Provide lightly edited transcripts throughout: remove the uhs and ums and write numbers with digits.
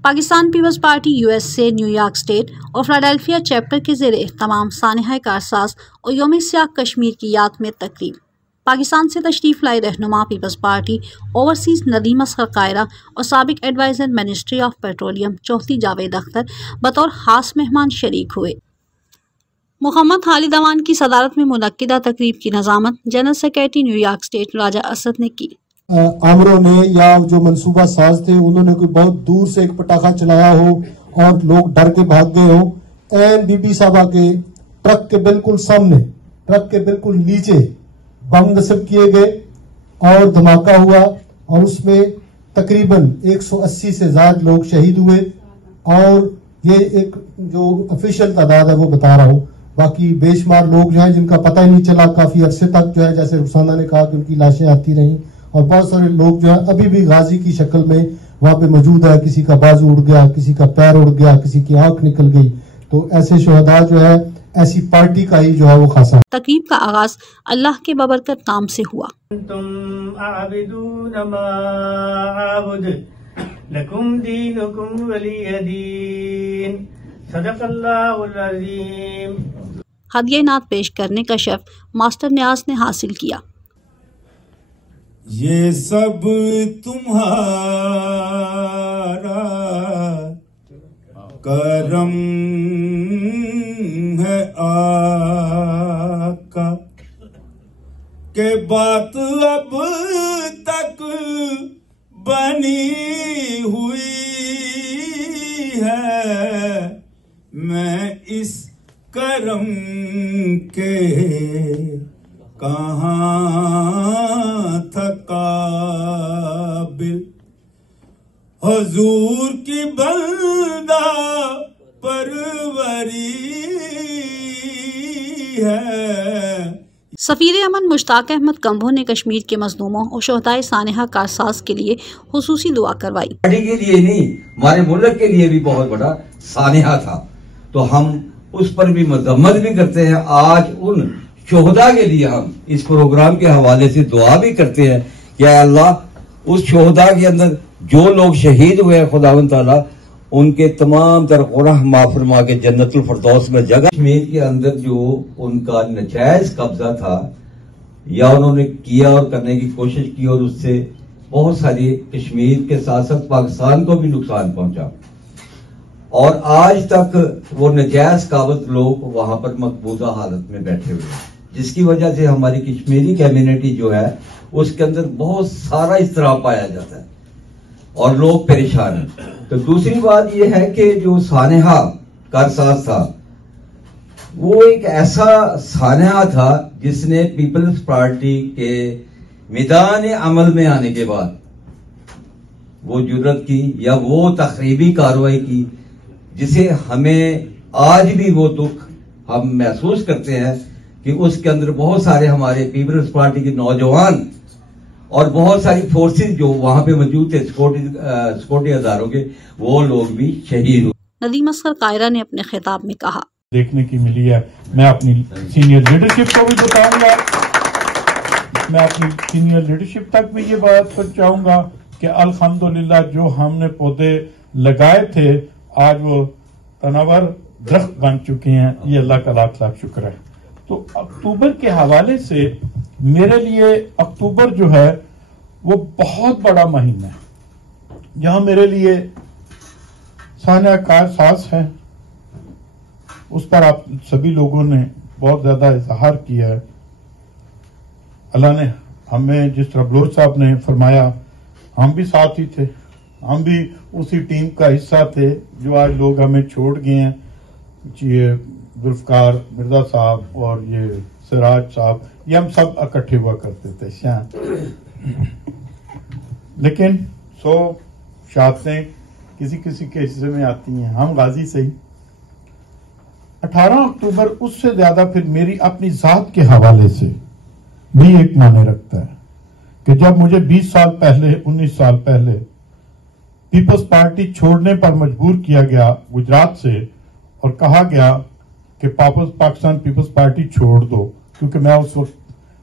Pakistan Peoples Party USA New York state और Philadelphia chapter के ज़रिए तमाम सानहा कारसाज और यौम सियाह कश्मीर की याद में तकरीब। पाकिस्तान से तशरीफ़ लाई रहनुमा पीपल्स पार्टी ओवरसीज़ नदीम असगर कायरा और साबिक adviser ministry of petroleum Chaudhry Javed Akhtar बतौर ख़ास मेहमान शरीक हुए। मोहम्मद खालिद अवान की सदारत में मुनक्किदा तकरीब की नज़ामत जनरल सेक्रेटरी न्यूयॉर्क स्टेट राजा असद ने की। आमरों ने या जो मनसूबा साज थे उन्होंने कोई बहुत दूर से एक पटाखा चलाया हो और लोग डर के भाग गए हो। एन बीबी साहबा के ट्रक के बिल्कुल सामने, ट्रक के बिल्कुल नीचे बम नस्ब किए गए और धमाका हुआ और उसमें तकरीबन 180 से ज्यादा लोग शहीद हुए। और ये एक जो ऑफिशियल तादाद है वो बता रहा हूँ, बाकी बेशुमार लोग जो है जिनका पता ही नहीं चला काफी अरसे तक, जो है जैसे रुखसाना ने कहा कि उनकी लाशें आती रही और बहुत सारे लोग जो है अभी भी गाजी की शक्ल में वहां पे मौजूद है। किसी का बाजू उड़ गया, किसी का पैर उड़ गया, किसी की आंख निकल गई। तो ऐसे शुहदा जो है ऐसी पार्टी का ही जो है वो खासा है। तकरीब का आगाज अल्लाह के बबरकत नाम से हुआ। हदिया नात पेश करने का शर्फ मास्टर न्याज ने हासिल किया। ये सब तुम्हारा करम है आका, के बात अब तक बनी हुई है। मैं इस करम के कहाँ था काबिल, हुजूर की बंदा परवरी है। सफीर अमन मुश्ताक अहमद कंबो ने कश्मीर के मजलूमों और शोहदाए सानहा कारसाज के लिए खुसूसी दुआ करवाई। पार्टी के लिए नहीं, हमारे मुल्क के लिए भी बहुत बड़ा सानहा था, तो हम उस पर भी मजम्मत भी करते हैं। आज उन शोहदा के लिए हम इस प्रोग्राम के हवाले से दुआ भी करते हैं कि अल्लाह उस शोहदा के अंदर जो लोग शहीद हुए हैं, खुदावंद ताला उनके तमाम तर गुनाह माफ फरमा के जन्नतुल फिरदौस में जगह। कश्मीर के अंदर जो उनका नजायज कब्जा था या उन्होंने किया और करने की कोशिश की और उससे बहुत सारी कश्मीर के साथ साथ पाकिस्तान को भी नुकसान पहुंचा और आज तक वो नजायज काबज लोग वहां पर मकबूजा हालत में बैठे हुए हैं, जिसकी वजह से हमारी कश्मीरी कम्युनिटी जो है उसके अंदर बहुत सारा इस्तराब पाया जाता है और लोग परेशान हैं। तो दूसरी बात यह है कि जो सानहा कारसाज था वो एक ऐसा सानहा था जिसने पीपल्स पार्टी के मैदान अमल में आने के बाद वो जुर्रत की या वो तखरीबी कार्रवाई की जिसे हमें आज भी वो दुख हम महसूस करते हैं कि उसके अंदर बहुत सारे हमारे पीपल्स पार्टी के नौजवान और बहुत सारी फोर्सेस जो वहां पे मौजूद थे सिक्योरिटी अदारों के, वो लोग भी शहीद हुए। नदीम असगर कायरा ने अपने खिताब में कहा, देखने की मिली है। मैं अपनी सीनियर लीडरशिप को भी बताऊंगा, मैं अपनी सीनियर लीडरशिप तक भी ये बात पहुंचाऊंगा कि अल्हम्दुलिल्लाह जो हमने पौधे लगाए थे आज वो तनावर दरख्त बन चुके हैं। ये अल्लाह का लाख लाख शुक्र है। तो अक्टूबर के हवाले से मेरे लिए अक्टूबर जो है वो बहुत बड़ा महीना है, जहां मेरे लिए सानहा कारसाज है उस पर आप सभी लोगों ने बहुत ज्यादा इजहार किया है। अल्लाह ने हमें जिस तरह बलोच साहब ने फरमाया, हम भी साथ ही थे, हम भी उसी टीम का हिस्सा थे जो आज लोग हमें छोड़ गए हैं। ये जुल्फकार मिर्जा साहब और ये सिराज साहब, ये हम सब इकट्ठे हुआ करते थे। लेकिन 100 शहादतें किसी किसी के हिस्से में आती हैं, हम गाजी से ही। 18 अक्टूबर उससे ज्यादा फिर मेरी अपनी जात के हवाले से भी एक माने रखता है कि जब मुझे 20 साल पहले 19 साल पहले पीपल्स पार्टी छोड़ने पर मजबूर किया गया गुजरात से और कहा गया कि पाकिस्तान पीपल्स पार्टी छोड़ दो, क्योंकि मैं उस वक्त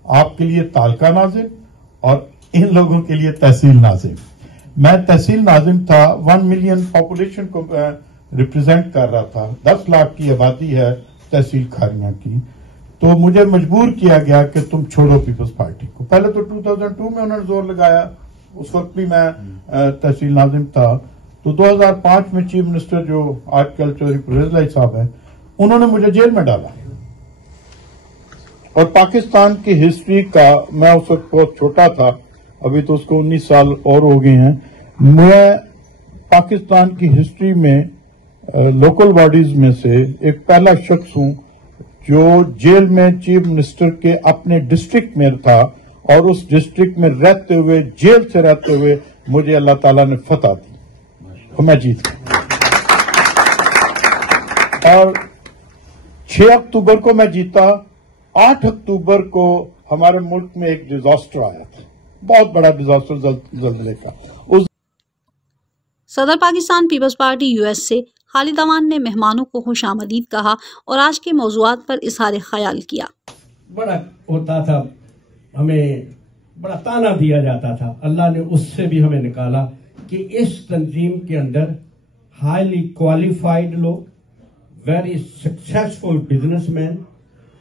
आपके लिए तालका नाज़िम और इन लोगों के लिए तहसील नाज़िम, मैं तहसील नाजिम था, 1 मिलियन पॉपुलेशन को रिप्रेजेंट कर रहा था। 10 लाख की आबादी है तहसील खारियां की। तो मुझे मजबूर किया गया कि तुम छोड़ो पीपल्स पार्टी को। पहले तो 2002 में उन्होंने जोर लगाया, उस वक्त भी मैं तहसील नाजिम था। तो 2005 में चीफ मिनिस्टर जो आजकल चौधरी परवेज लाई साहब हैं, उन्होंने मुझे जेल में डाला। और पाकिस्तान की हिस्ट्री का, मैं उस वक्त बहुत छोटा था, अभी तो उसको 19 साल और हो गए हैं। मैं पाकिस्तान की हिस्ट्री में लोकल बॉडीज में से एक पहला शख्स हूं जो जेल में चीफ मिनिस्टर के अपने डिस्ट्रिक्ट में था, और उस डिस्ट्रिक्ट में रहते हुए, जेल से रहते हुए मुझे अल्लाह ताला ने फतह दी और मैं जीत गया। और 6 अक्टूबर को मैं जीता। 8 अक्टूबर को हमारे मुल्क में एक डिजास्टर आया था, बहुत बड़ा डिजास्टर ज़ल्ज़ले का। सदर पाकिस्तान पीपल्स पार्टी यूएसए खालिद अमान ने मेहमानों को खुशामदीद कहा और आज के मौज़ूआत पर इज़हार ख्याल किया। बड़ा होता था, हमें बड़ा ताना दिया जाता था, अल्लाह ने उससे भी हमें निकाला कि इस तंजीम के अंदर हाईली क्वालिफाइड लोग, वेरी सक्सेसफुल बिजनेसमैन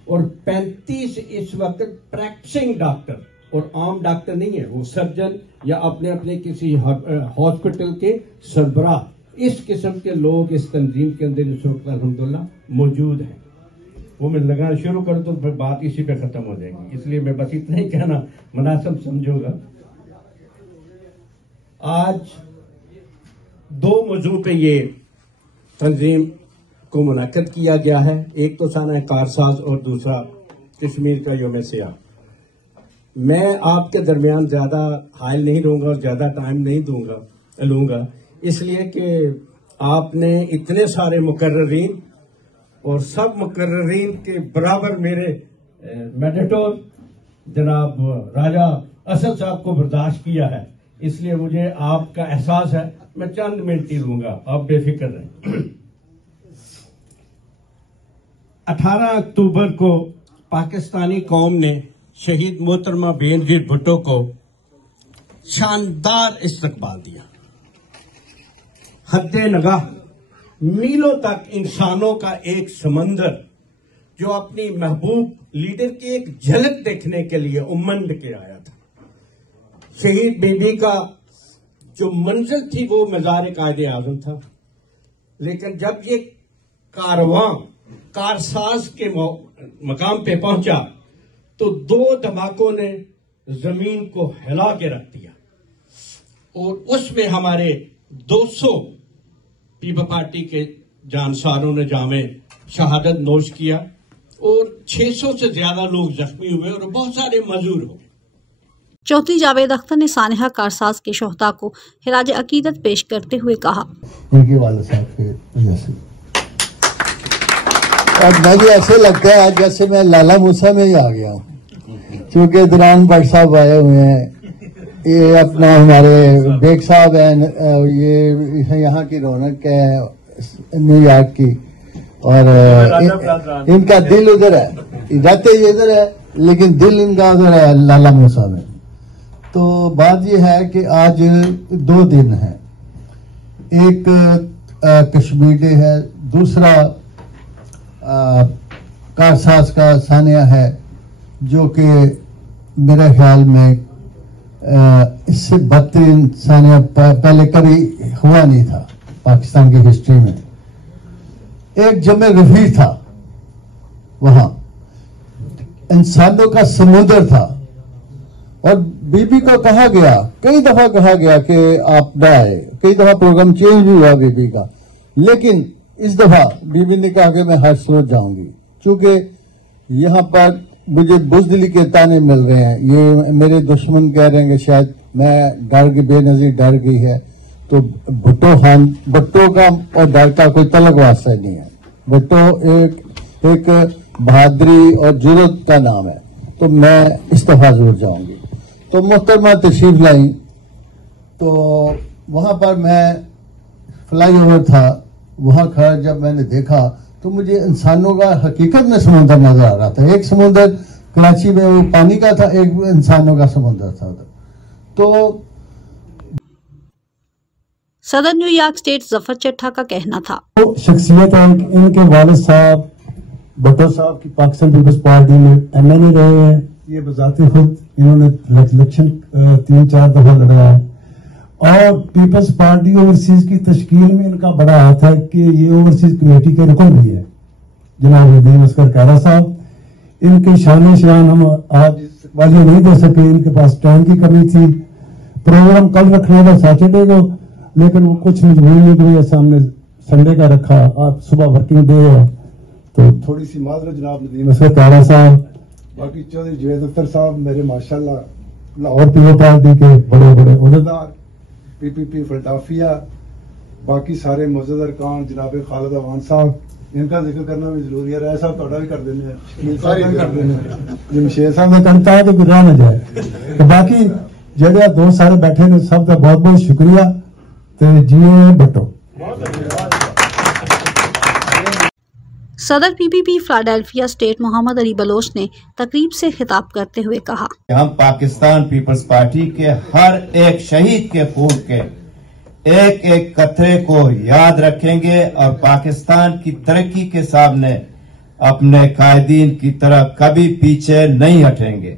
और 35 इस वक्त प्रैक्टिसिंग डॉक्टर, और आम डॉक्टर नहीं है, वो सर्जन या अपने अपने किसी हॉस्पिटल के सरबराह, इस किस्म के लोग इस तंजीम के अंदर इस वक्त अल्हम्दुलिल्लाह मौजूद हैं। वो मैं लगाना शुरू कर तो फिर बात इसी पे खत्म हो जाएगी, इसलिए मैं बस इतना ही कहना मुनासिब समझूंगा। आज 2 मौजू पे ये तंजीम को मुनाकिद किया गया है, एक तो साना कारसाज और दूसरा कश्मीर का यौम सियाह। मैं आपके दरमियान ज्यादा हाइल नहीं रहूंगा और ज्यादा टाइम नहीं लूंगा, इसलिए कि आपने इतने सारे मुकर्ररीन और सब मुकर्ररीन के बराबर मेरे मेडिटोर जनाब राजा असद साहब को बर्दाश्त किया है, इसलिए मुझे आपका एहसास है। मैं चंद मिनट ही लूंगा, आप बेफिक्र रहें। 18 अक्टूबर को पाकिस्तानी कौम ने शहीद मोहतरमा बेनजीर भुट्टो को शानदार इस्तकबाल दिया। हद्दे नगाह मीलों तक इंसानों का एक समंदर जो अपनी महबूब लीडर की एक झलक देखने के लिए उमंड के आया था। शहीद बीबी का जो मंजिल थी वो मज़ार कायदे आज़म था, लेकिन जब ये कारवां कारसाज के मकाम पे पहुंचा तो 2 धमाकों ने जमीन को हिला के रख दिया, और उसमें हमारे 200 पीपल पार्टी के जानसारों ने जामे शहादत नोश किया और 600 से ज्यादा लोग जख्मी हुए और बहुत सारे मजूर हो गए। चौधरी जावेद अख्तर ने सानिहा कारसाज के शोहदा को खिराज अकीदत पेश करते हुए कहा, उनके वालिद साहब के वजह से और मुझे ऐसे लगता है जैसे मैं लाला मूसा में ही आ गया हूँ, क्योंकि दुरान भट्ट साहब आए हुए हैं, ये अपना हमारे बेग साहब हैं, ये यहाँ की रौनक है न्यूयॉर्क की, और इनका दिल उधर है, रहते ये इधर है लेकिन दिल इनका उधर है लाला मूसा में। तो बात ये है कि आज 2 दिन है, एक कश्मीर डे है, दूसरा कारसाज का सानिया है, जो कि मेरे ख्याल में इससे बदतरीन सानिया पहले कभी हुआ नहीं था पाकिस्तान की हिस्ट्री में। एक जमे गफीर था, वहां इंसानों का समुद्र था, और बीबी को कहा गया, कई दफा कहा गया कि आप न आए, कई दफा प्रोग्राम चेंज भी हुआ बीबी का, लेकिन इस दफा बीबी ने कहा कि मैं हर सूरत जाऊंगी, क्योंकि यहां पर मुझे बुज़दिली के ताने मिल रहे हैं, ये मेरे दुश्मन कह रहे हैं कि शायद मैं डर गई, बेनजीर डर गई है। तो भुट्टो का और डर का कोई तलक वास्ता नहीं है। भुट्टो एक बहादुरी और जुर्रत का नाम है, तो मैं इस दफा जरूर जाऊंगी। तो मोहतरमा तशरीफ लाई, तो वहां पर मैं फ्लाईओवर था, वहां खड़ा जब मैंने देखा तो मुझे इंसानों का हकीकत में समुद्र नजर आ रहा था। एक समुद्र कराची में वो पानी का था, एक इंसानों का समुद्र था। तो सदर न्यूयॉर्क स्टेट जफर चट्टा का कहना था, शख्सियत है इनके वालिद साहब भुट्टो साहब की पाकिस्तान पीपल्स पार्टी में MNA रहे हैं। ये बजाते खुद इन्होंने इलेक्शन 3-4 दफा लड़ा है और पीपल्स पार्टी ओवरसीज की तश्कील में इनका बड़ा हाथ है कि ये ओवरसीज कमेटी के रुकन भी है जनाब नदीम अस्कर कायरा साहब। इनके शान शान हम आज वाली नहीं दे सके, इनके पास टाइम की कमी थी। प्रोग्राम कल रखना था सैटरडे को, लेकिन वो कुछ मजबूरी की वजह से हमने संडे का रखा। आप सुबह वर्किंग डे है तो थोड़ी सी माजरत जनाब नदीम अस्कर कायरा साहब। बाकी चौधरी जुवैद अख्तर साहब मेरे माशाल्लाह लाहौर पीपल्स पार्टी के बड़े बड़े उहदेदार, PPP फिलाडेल्फिया, बाकी सारे मुअज़्ज़ज़ अरकान जनाब खालिद अवान साहब, इनका जिक्र करना भी जरूरी है। राय साहब थोड़ा भी कर देने जमशेद साहब ने करता है तो गुजरा न जाए। तो बाकी जेडे दोस्त सारे बैठे ने सब का बहुत बहुत शुक्रिया। तो जियो भुट्टो। सदर PPP Philadelphia state Mohammad Ali Baloch ने तकरीब से खिताब करते हुए कहा, हम पाकिस्तान पीपल्स पार्टी के हर एक शहीद के खून के एक एक कतरे को याद रखेंगे और पाकिस्तान की तरक्की के सामने अपने कायदीन की तरह कभी पीछे नहीं हटेंगे।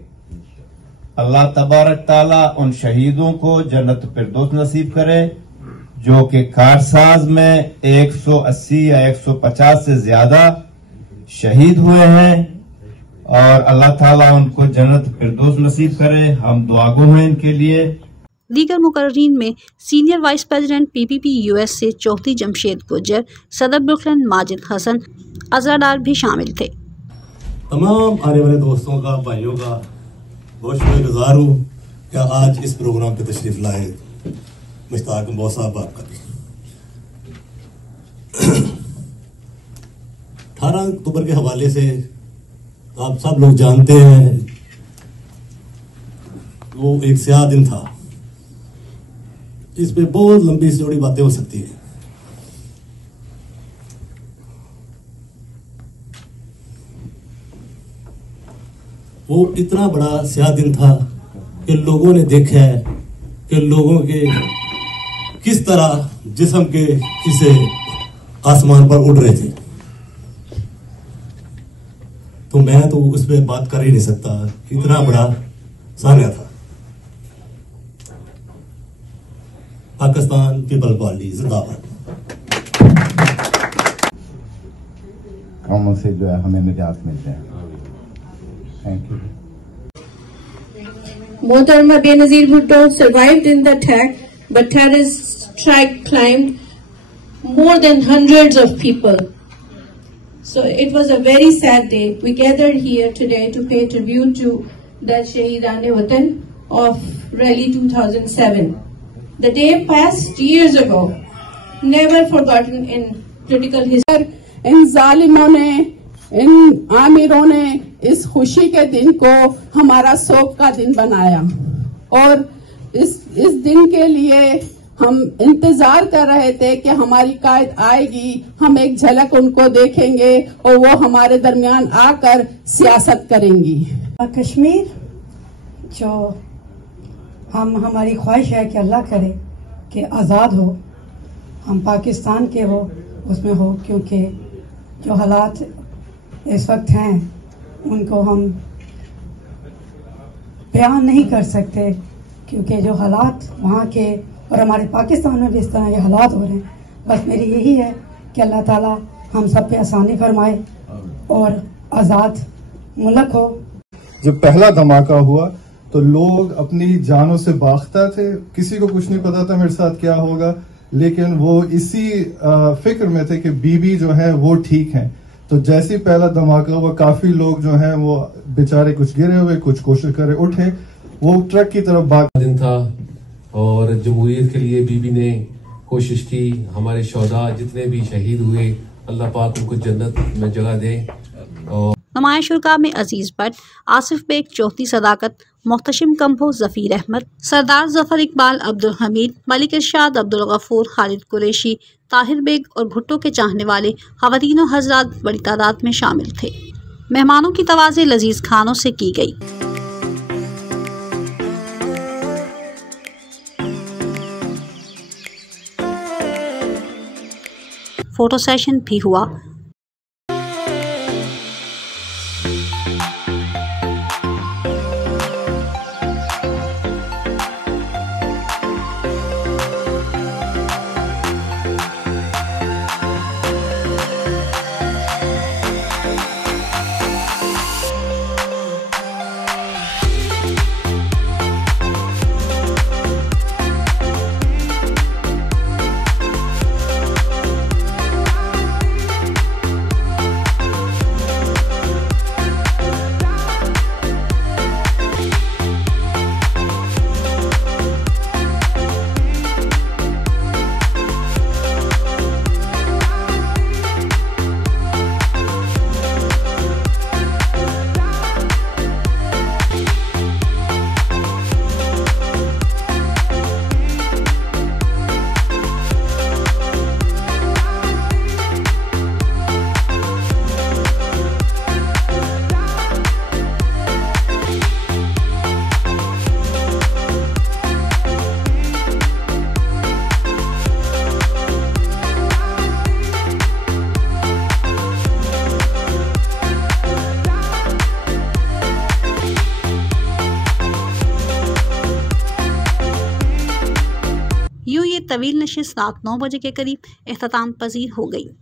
अल्लाह तबारक ताला उन शहीदों को जन्नत फिरदौस नसीब करे जो कि कारसाज में 180 या 150 से ज्यादा शहीद हुए हैं और अल्लाह ताला उनको जन्नत फिरदौस नसीब करे। हम दुआगो हैं इनके लिए। दीगर मुकर्रीन में senior vice president PPP USA Chaudhry Jamshed Gujjar, सदर ब्रुकलिन माजिद हसन, अजरादार भी शामिल थे। तमाम आने वाले दोस्तों का, भाइयों का बहुत शुक्रगुजार हूँ कि आज इस प्रोग्राम पे तशरीफ लाए। मुश्ताक बहुत साहब बात कर 18 अक्टूबर के हवाले से आप सब लोग जानते हैं वो एक स्याह दिन था। इस पे बहुत लंबी चौड़ी बातें हो सकती हैं। वो इतना बड़ा स्याह दिन था कि लोगों ने देखा है कि लोगों के किस तरह जिस्म के किसे आसमान पर उड़ रहे थे। तो मैं तो उस पर बात कर ही नहीं सकता, इतना बड़ा सानिया था। पाकिस्तान पीपल पार्टी जिंदाबाद। कामों से जो है हमें निजात मिलते हैं। Thank you. Mohtarama Benazir Bhutto survived in the attack, but terrorist strike claimed more than hundreds of people. So it was a very sad day. We gathered here today to pay tribute to the Shaheed-e-Watan of Rally 2007. The day passed years ago, never forgotten in political history. इन जालिमों ने, इन आमिरों ने इस खुशी के दिन को हमारा शोक का दिन बनाया और इस दिन के लिए हम इंतजार कर रहे थे कि हमारी कायद आएगी, हम एक झलक उनको देखेंगे और वो हमारे दरमियान आकर सियासत करेंगी। कश्मीर जो हमारी ख्वाहिश है कि अल्लाह करे कि आज़ाद हो, हम पाकिस्तान के वो उसमें हो, क्योंकि जो हालात इस वक्त हैं उनको हम बयान नहीं कर सकते, क्योंकि जो हालात वहाँ के और हमारे पाकिस्तान में भी इस तरह के हालात हो रहे हैं। बस मेरी यही है कि अल्लाह ताला हम सब पे आसानी फरमाए और आज़ाद मुल्क हो। जब पहला धमाका हुआ तो लोग अपनी जानों से बाख्ता थे, किसी को कुछ नहीं पता था मेरे साथ क्या होगा, लेकिन वो इसी फिक्र में थे कि बीबी जो है वो ठीक है। तो जैसे ही पहला धमाका हुआ काफी लोग जो हैं वो बेचारे कुछ गिरे हुए, कुछ कोशिश करे उठे, वो ट्रक की तरफ भाग। दिन था और जमहूरियत के लिए बीबी ने कोशिश की। हमारे शोहदा जितने भी शहीद हुए, अल्लाह पाक उनको जन्नत में जगह दे। और नुमाइश उर्का में अजीज भट्ट, आसिफ बेग, चौथी सदाकत, मोहतशिम कंभो, जफीर अहमद, सरदार जफर इकबाल, अब्दुल हमीद, मलिक इरशाद, अब्दुल गफूर, खालिद कुरैशी, ताहिर बेग और भुट्टो के चाहने वाले ख़वातीन और हज़रात बड़ी तादाद में शामिल थे। मेहमानों की तवाज़े लजीज खानों से की गई। फोटो सेशन भी हुआ। यूं ये तवील नशिस्त रात 9 बजे के करीब इख्तिताम पजीर हो गई।